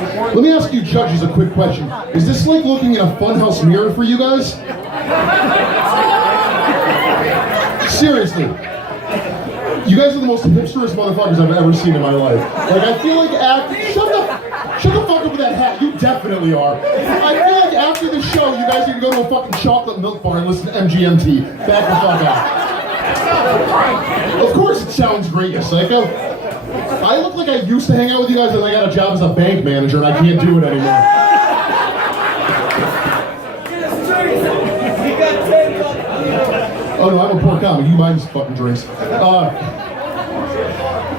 Let me ask you judges a quick question. Is this like looking in a funhouse mirror for you guys? Seriously. You guys are the most hipsterest motherfuckers I've ever seen in my life. Like, I feel like shut the fuck up with that hat. You definitely are. I feel like after the show, you guys need to go to a fucking chocolate milk bar and listen to MGMT. Back the fuck out. Of course it sounds great, you psycho. I look like I used to hang out with you guys and I got a job as a bank manager and I can't do it anymore. Oh no, I'm a poor comic. You buy these fucking drinks.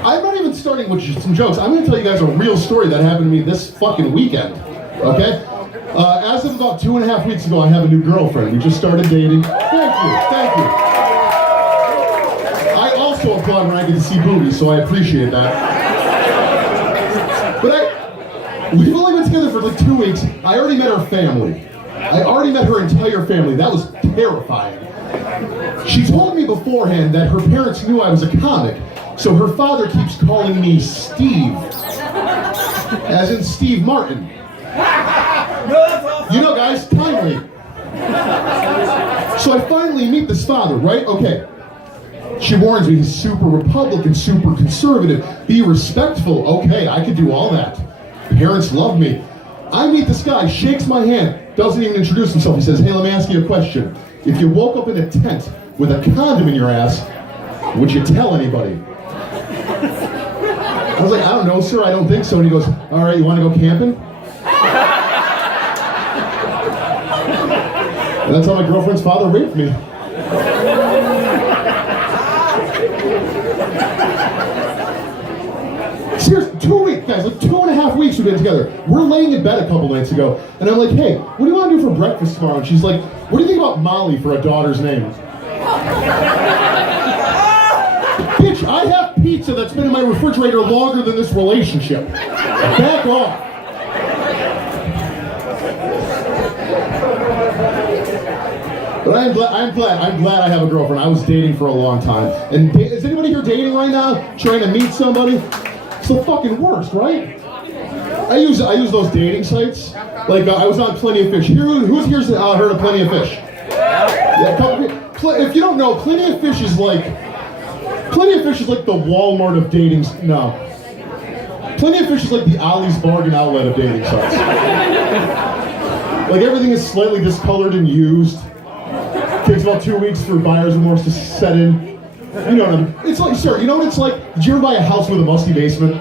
I'm not even starting with just some jokes. I'm going to tell you guys a real story that happened to me this fucking weekend. Okay? As of about 2.5 weeks ago, I have a new girlfriend. We just started dating. Thank you. I also applaud when I get to see boobies, so I appreciate that. But we've only been together for like 2 weeks. I already met her family. I already met her entire family. That was terrifying. She told me beforehand that her parents knew I was a comic, so her father keeps calling me Steve. As in Steve Martin. You know, guys, timely. So I finally meet this father, right? Okay. She warns me he's super Republican, super conservative. Be respectful. Okay, I could do all that. Parents love me. I meet this guy, shakes my hand, doesn't even introduce himself. He says, hey, let me ask you a question. If you woke up in a tent with a condom in your ass, would you tell anybody? I was like, I don't know, sir, I don't think so. And he goes, all right, you want to go camping? And that's how my girlfriend's father raped me. Seriously, 2 weeks, guys, like 2.5 weeks we've been together. We're laying in bed a couple nights ago, and I'm like, hey, what do you want to do for breakfast tomorrow? And she's like, what do you think about Molly for a daughter's name? Bitch, I have pizza that's been in my refrigerator longer than this relationship. Back off. But I'm glad I have a girlfriend. I was dating for a long time. And is anybody here dating right now? Trying to meet somebody? It's the fucking worst, right? I use those dating sites. Like I was on Plenty of Fish. Who's here's heard of Plenty of Fish? Yeah, if you don't know, Plenty of Fish is like the Walmart of dating. No, Plenty of Fish is like the Ollie's bargain outlet of dating sites. Like everything is slightly discolored and used. Takes about 2 weeks for buyer's remorse to set in. You know what I mean? It's like, sir, you know what it's like? Did you ever buy a house with a musty basement?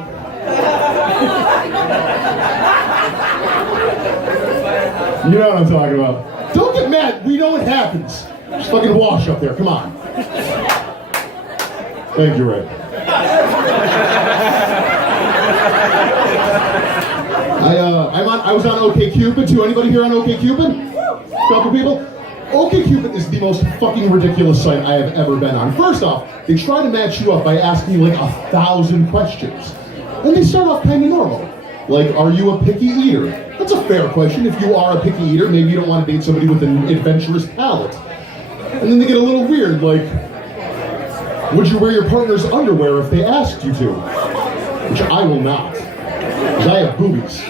You know what I'm talking about. Don't get mad. We know it happens. Just fucking wash up there. Come on. Thank you, Ray. I was on OkCupid too. Anybody here on OkCupid? Couple people? OkCupid is the most fucking ridiculous site I have ever been on. First off, they try to match you up by asking you like 1,000 questions. And they start off kind of normal. Like, are you a picky eater? That's a fair question. If you are a picky eater, maybe you don't want to date somebody with an adventurous palate. And then they get a little weird, like, would you wear your partner's underwear if they asked you to? Which I will not. Because I have boobies.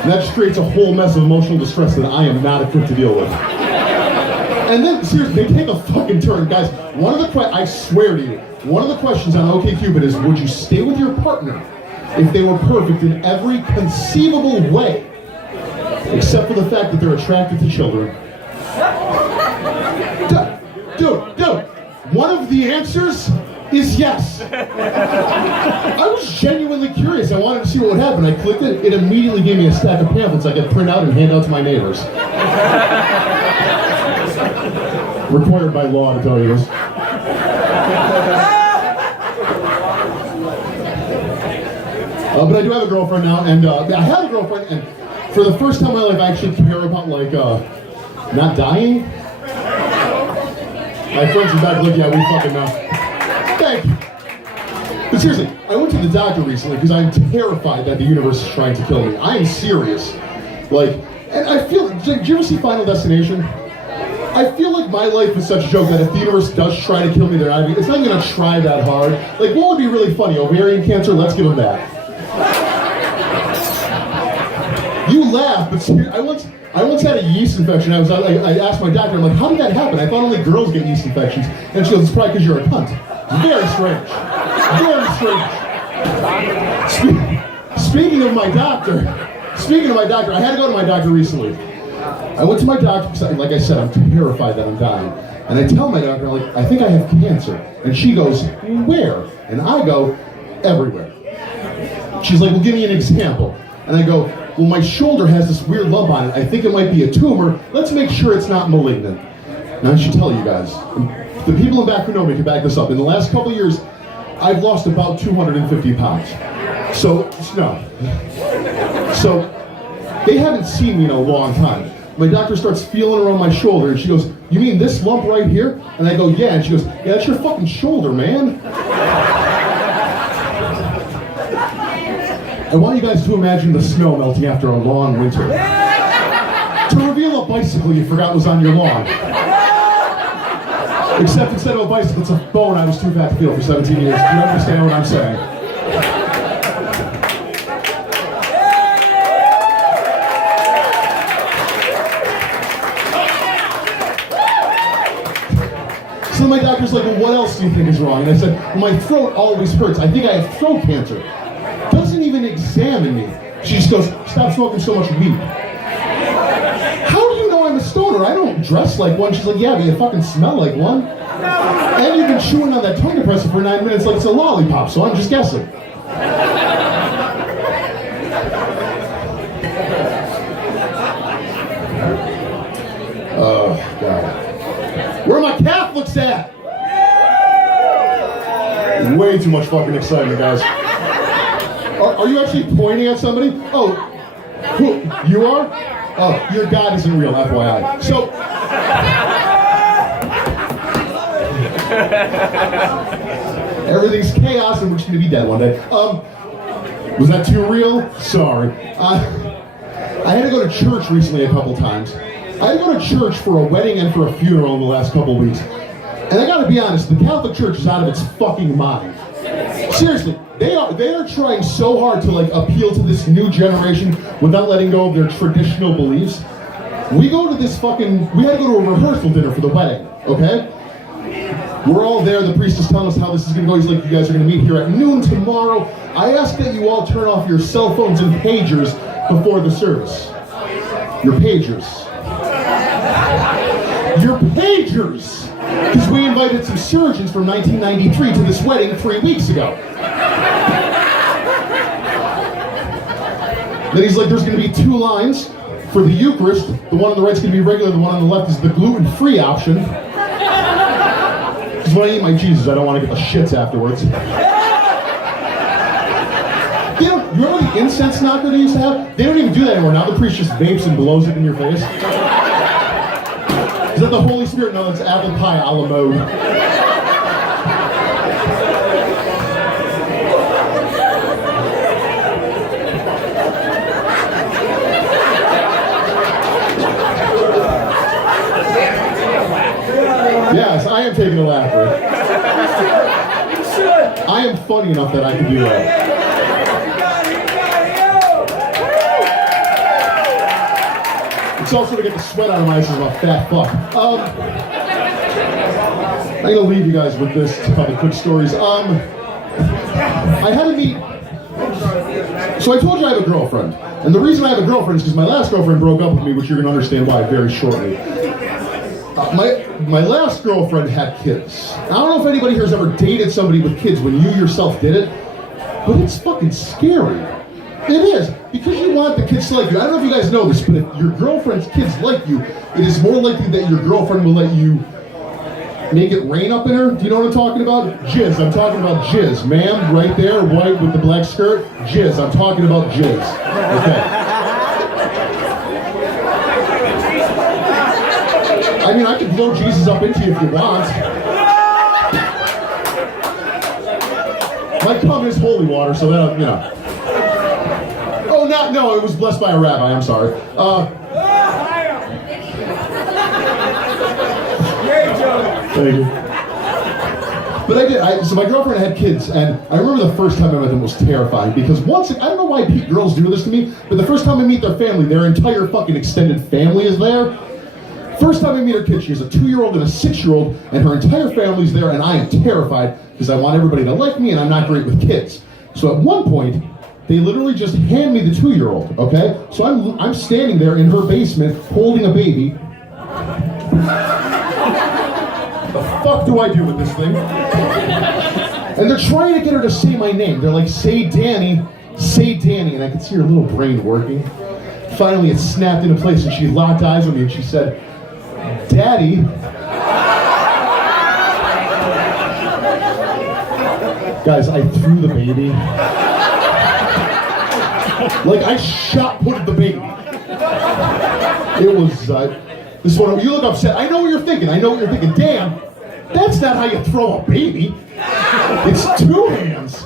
And that just creates a whole mess of emotional distress that I am not equipped to deal with. And then, seriously, they take a fucking turn. Guys, I swear to you, one of the questions on OkCupid is, would you stay with your partner if they were perfect in every conceivable way, except for the fact that they're attracted to children? Dude, one of the answers is yes. I was genuinely curious. I wanted to see what would happen. I clicked it. It immediately gave me a stack of pamphlets I could print out and hand out to my neighbors. Required by law to tell you this. But I do have a girlfriend now, and I have a girlfriend, and for the first time in my life, I actually care about, like, not dying. My friends are back like, yeah, we fucking know. Thank you. But seriously, I went to the doctor recently because I'm terrified that the universe is trying to kill me. I am serious. Like, and I feel, did you ever see Final Destination? I feel like my life is such a joke that if the universe does try to kill me, it's not going to try that hard. Like, what would be really funny? Ovarian cancer? Let's give them that. laugh, but I once had a yeast infection. I asked my doctor, I'm like, how did that happen? I thought only girls get yeast infections. And she goes, it's probably because you're a cunt. Very strange. Very strange. Speaking of my doctor, I had to go to my doctor recently. I went to my doctor because, like I said, I'm terrified that I'm dying. And I tell my doctor, I'm like, I think I have cancer. And she goes, where? And I go, everywhere. She's like, well, give me an example. And I go, well, my shoulder has this weird lump on it. I think it might be a tumor. Let's make sure it's not malignant. Now, I should tell you guys, the people in back who know me can back this up. In the last couple of years, I've lost about 250 pounds. So, no. So, they haven't seen me in a long time. My doctor starts feeling around my shoulder, and she goes, you mean this lump right here? And I go, yeah. And she goes, yeah, that's your fucking shoulder, man. I want you guys to imagine the snow melting after a long winter. To reveal a bicycle you forgot was on your lawn. Except instead of a bicycle, it's a bone I was too fat to feel for 17 years. Do you understand what I'm saying? So my doctor's like, well, what else do you think is wrong? And I said, well, my throat always hurts. I think I have throat cancer. Doesn't even examine me. She just goes, stop smoking so much weed. How do you know I'm a stoner? I don't dress like one. She's like, yeah, but you fucking smell like one. And you've been chewing on that tongue depressor for 9 minutes like it's a lollipop, so I'm just guessing. Oh, God. Where are my Catholics at? Way too much fucking excitement, guys. Are you actually pointing at somebody? Oh, who? You are? Oh, your God isn't real, FYI. So, everything's chaos and we're just going to be dead one day. Was that too real? Sorry. I had to go to church recently a couple times. I had to go to church for a wedding and for a funeral in the last couple of weeks. And I gotta be honest, the Catholic Church is out of its fucking mind. Seriously, they are trying so hard to like appeal to this new generation without letting go of their traditional beliefs. We had to go to a rehearsal dinner for the wedding, okay? We're all there, the priest is telling us how this is gonna go. He's like, you guys are gonna meet here at noon tomorrow. I ask that you all turn off your cell phones and pagers before the service. Your pagers. Your pagers! Because we invited some surgeons from 1993 to this wedding 3 weeks ago. Then he's like, there's going to be 2 lines for the Eucharist. The one on the right's going to be regular, the one on the left is the gluten-free option. Because when I eat my Jesus, I don't want to get the shits afterwards. You remember the incense knocker they used to have? They don't even do that anymore. Now the priest just vapes and blows it in your face. Is that the Holy Spirit? No, it's apple pie a la mode. Yes, I am taking a laugh break. I am funny enough that I can do that. It's also to get the sweat out of my eyes as I'm a fat fuck. I'm gonna leave you guys with this, a couple quick stories. I had to meet. So I told you I have a girlfriend, and the reason I have a girlfriend is because my last girlfriend broke up with me, which you're gonna understand why very shortly. My last girlfriend had kids. I don't know if anybody here has ever dated somebody with kids when you yourself did it, but it's fucking scary. It is, because you want the kids to like you. I don't know if you guys know this, but if your girlfriend's kids like you, it is more likely that your girlfriend will let you make it rain up in her. Do you know what I'm talking about? Jizz, I'm talking about jizz. Ma'am, right there, white with the black skirt, jizz, I'm talking about jizz. Okay. I mean, I can blow Jesus up into you if you want. My cum is holy water, so that, you know. Oh, no, it was blessed by a rabbi, I'm sorry. Thank you. But I did. So my girlfriend had kids, and I remember the first time I met them was terrifying because I don't know why girls do this to me, but the first time I meet their family, their entire fucking extended family is there. First time I meet her kid, she has a 2-year-old and a 6-year-old, and her entire family's there, and I am terrified because I want everybody to like me, and I'm not great with kids. So at one point, they literally just hand me the 2-year-old, okay? So I'm standing there in her basement holding a baby. The fuck do I do with this thing? And they're trying to get her to say my name. They're like, say Danny, and I could see her little brain working. Finally, it snapped into place, and she locked eyes with me, and she said, Daddy. Guys, I threw the baby. Like, I shot-putted the baby. It was, this one, you look upset. I know what you're thinking. Damn, that's not how you throw a baby. It's 2 hands.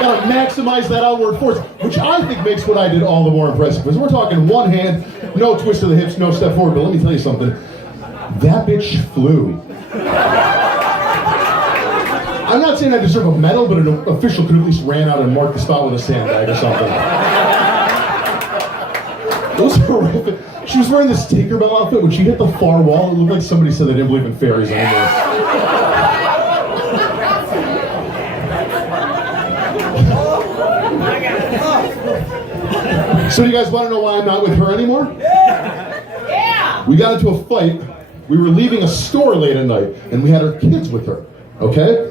Gotta maximize that outward force, which I think makes what I did all the more impressive. Because we're talking 1 hand, no twist of the hips, no step forward. But let me tell you something. That bitch flew. I'm not saying I deserve a medal, but an official could at least ran out and mark the spot with a sandbag or something. It was horrific. She was wearing this Tinkerbell outfit. When she hit the far wall, it looked like somebody said they didn't believe in fairies anymore. So do you guys want to know why I'm not with her anymore? Yeah! We got into a fight. We were leaving a store late at night, and we had our kids with her, okay?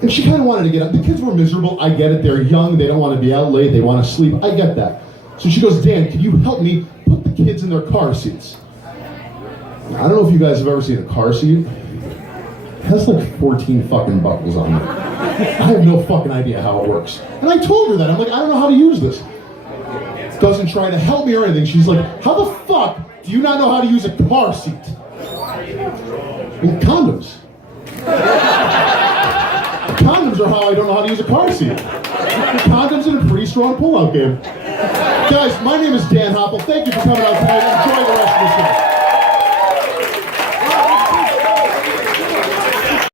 And she kind of wanted to get out. The kids were miserable. I get it. They're young. They don't want to be out late. They want to sleep. I get that. So she goes, Dan, can you help me put the kids in their car seats? I don't know if you guys have ever seen a car seat. It has like 14 fucking buckles on it. I have no fucking idea how it works. And I told her that. I'm like, I don't know how to use this. Doesn't try to help me or anything. She's like, how the fuck do you not know how to use a car seat? And condoms. Condoms are how I don't know how to use a car seat. Condoms in a pretty strong pull-out game. Guys, my name is Dan Hoppel. Thank you for coming out tonight. Enjoy the rest.